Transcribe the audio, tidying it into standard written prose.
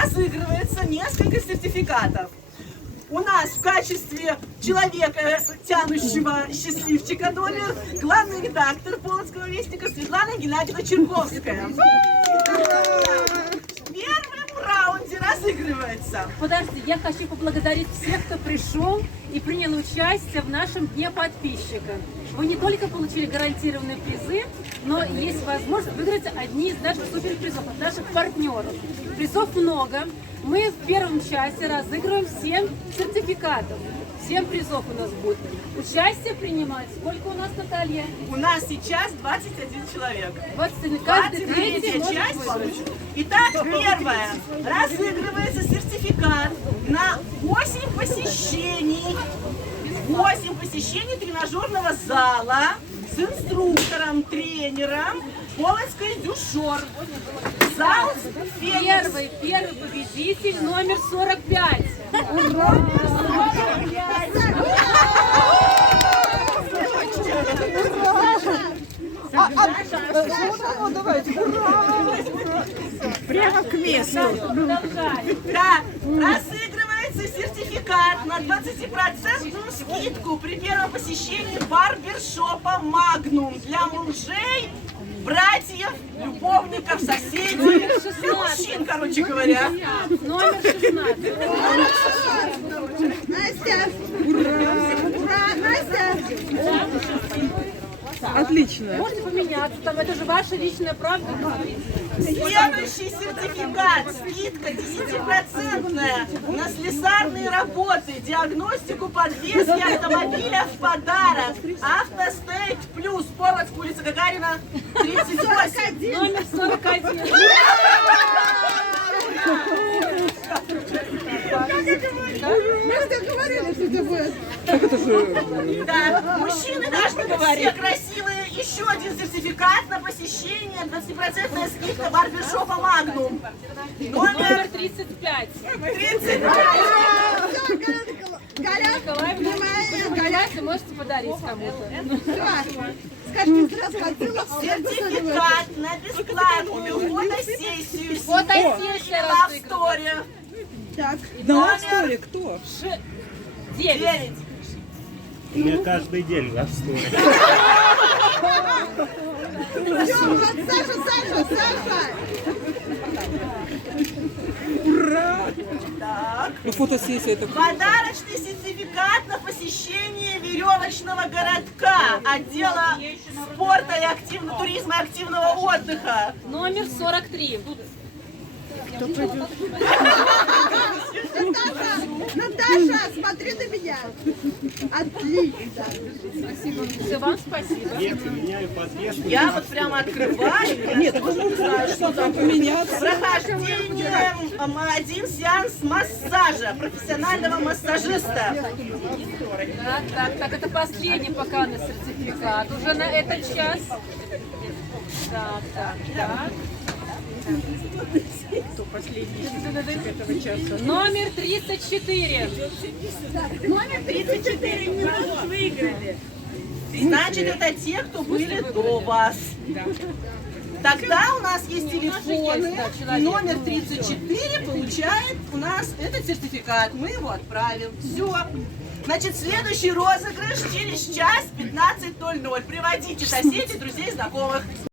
разыгрывается несколько сертификатов. У нас в качестве человека, тянущего счастливчика, номер главный редактор Полоцкого вестника Светлана Геннадьевна Черковская. В первом раунде разыгрывается. Подожди, я хочу поблагодарить всех, кто пришел и принял участие в нашем Дне подписчика. Вы не только получили гарантированные призы, но есть возможность выиграть одни из наших суперпризов, от наших партнеров. Призов много. Мы в первом часе разыгрываем 7 сертификатов. 7 призов у нас будет. Участие принимать. Сколько у нас, Наталья? У нас сейчас 21 человек. 21. Каждый третий может часть выиграть. получит. Итак, первое. Разыгрывается сертификат на 8 посещений. 8 посещений тренажерного зала с инструктором, тренером Полоцкой Дюшор. Зал Феникс. Первый победитель номер 45. Ура! Прямо к месту. Продолжаем. Да, разыгрывается сертификат на 20% скидку при первом посещении барбершопа «Магнум» для мужей, братьев, любовников, соседей, для мужчин, короче говоря. Номер 16. Настя! Ура! Настя! Отлично. Можете поменяться, там это же ваша личная правда. Следующий сертификат, скидка 10% на слесарные работы, диагностику подвески автомобиля в подарок. Автостейт плюс, Полоцк, улица Гагарина, 38. Номер 41. Мы же говорили, что это будет. Да, мужчины должны быть все красивые. Еще один сертификат на посещение, 20% скидка барбершопа «Магнум». Номер 35. 35. Галя, Николаевна, внимание, Галя. понимаете, можете подарить кому-то. Все. Скажите, здравствуйте. Сертификат на бесплатную фотосессию Фотосессия Love Story. Так, На лавсторе кто? 9. 9. У меня каждый день лавстори. все, вот Саша. Ура! Так. Ну, фотосессия это... Подарочный сертификат на посещение веревочного городка отдела спорта и туризма и активного отдыха. Номер 43. Наташа, смотри на меня. Отлично. Все, вам спасибо. Я поменяю подвеску. Я вот прямо открываю. Нет, не знаю, что там. Поменяться. Прохождение один сеанс массажа профессионального массажиста. Так, это последний пока на сертификат. Уже на этот час. Так. Кто последний этого часа? Номер 34. Номер 34 минут выиграли. Значит, это те, кто были до вас. Тогда у нас есть телефоны. Номер 34 получает у нас этот сертификат. Мы его отправим. Все. Значит, следующий розыгрыш через час 15:00. Приводите соседей, друзей, знакомых.